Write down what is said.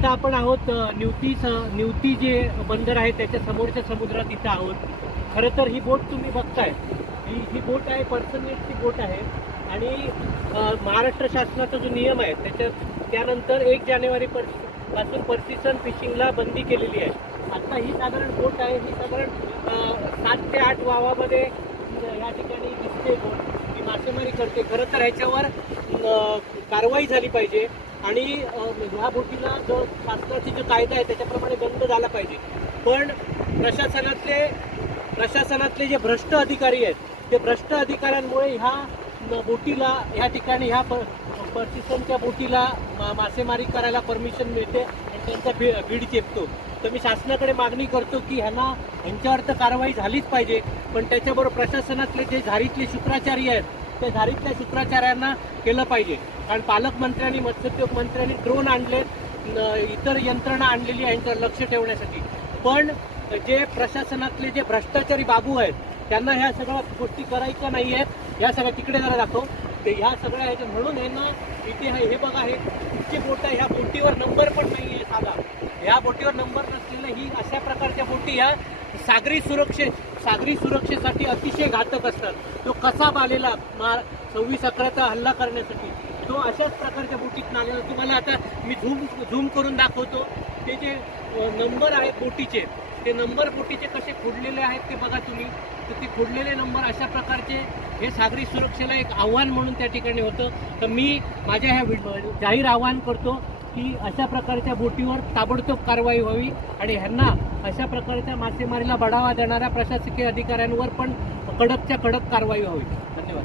आता आपण आहोत निवती जे बंदर आहे त्याच्या समोरच्या समुद्रात इथं आहोत. खरं तर ही बोट तुम्ही बघताय, ही बोट आहे पर्सननेटची बोट आहे. आणि महाराष्ट्र शासनाचा जो नियम आहे त्यानंतर 1 जानेवारी पासून पर्सिस्टंट फिशिंगला बंदी केलेली आहे. आता ही साधारण बोट आहे, ही साधारण 7 ते 8 वावामध्ये या ठिकाणी दिसते बोट, ही मासेमारी करते. खरं तर ह्याच्यावर कारवाई झाली पाहिजे आणि ह्या बोटीला जो शासनाचा जो कायदा आहे त्याच्याप्रमाणे बंद झाला पाहिजे. पण प्रशासनातले जे भ्रष्ट अधिकारी आहेत ते भ्रष्ट अधिकाऱ्यांमुळे ह्या ठिकाणी ह्या पर्सिस्टंटच्या बोटीला मासेमारी करायला परमिशन मिळते आणि त्यांचा बीड चेपतो. तर मी शासनाकडे मागणी करतो की ह्यांच्यावर तर कारवाई झालीच पाहिजे, पण त्याच्याबरोबर प्रशासनातले जे झारीतले शुक्राचारी आहेत त्या झारीतल्या शुक्राचार्यांना केलं पाहिजे. कारण पालकमंत्र्यांनी मत्स्योद्योग मंत्र्यांनी ड्रोन आणलेत, इतर यंत्रणा आणलेली आहे यांच्यावर लक्ष ठेवण्यासाठी. पण जे प्रशासनातले जे भ्रष्टाचारी बाबू आहेत त्यांना ह्या सगळ्या गोष्टी करायच्या नाही आहेत. ह्या सगळ्या तिकडे जरा दाखव ते ह्या सगळ्या ह्याच्या म्हणून यांना इथे आहे. हे बघा, हे कुठची बोट आहे, ह्या बोटीवर नंबर पण नाही आहे साधा. ह्या बोटीवर नंबर नसलेल्या ही अशा प्रकारच्या बोटी ह्या सागरी सुरक्षेसाठी अतिशय घातक असतात. तो कसाब आलेला 26/11चा हल्ला करण्यासाठी तो अशाच प्रकारच्या बोटीत आलेला. तुम्हाला आता मी झूम करून दाखवतो. ते जे नंबर आहेत बोटीचे, ते नंबर बोटीचे कसे खोडलेले आहेत ते बघा तुम्ही. तर ते खोडलेले नंबर अशा प्रकारचे हे सागरी सुरक्षेला एक आव्हान म्हणून त्या ठिकाणी होतं. तर मी माझ्या ह्या जाहीर आवाहन करतो की अशा प्रकारच्या बोटीवर ताबडतोब कारवाई व्हावी आणि ह्यांना अशा प्रकारच्या मासेमारीला बढावा देणाऱ्या प्रशासकीय अधिकाऱ्यांवर पण कडकच्या कडक कारवाई व्हावी. धन्यवाद.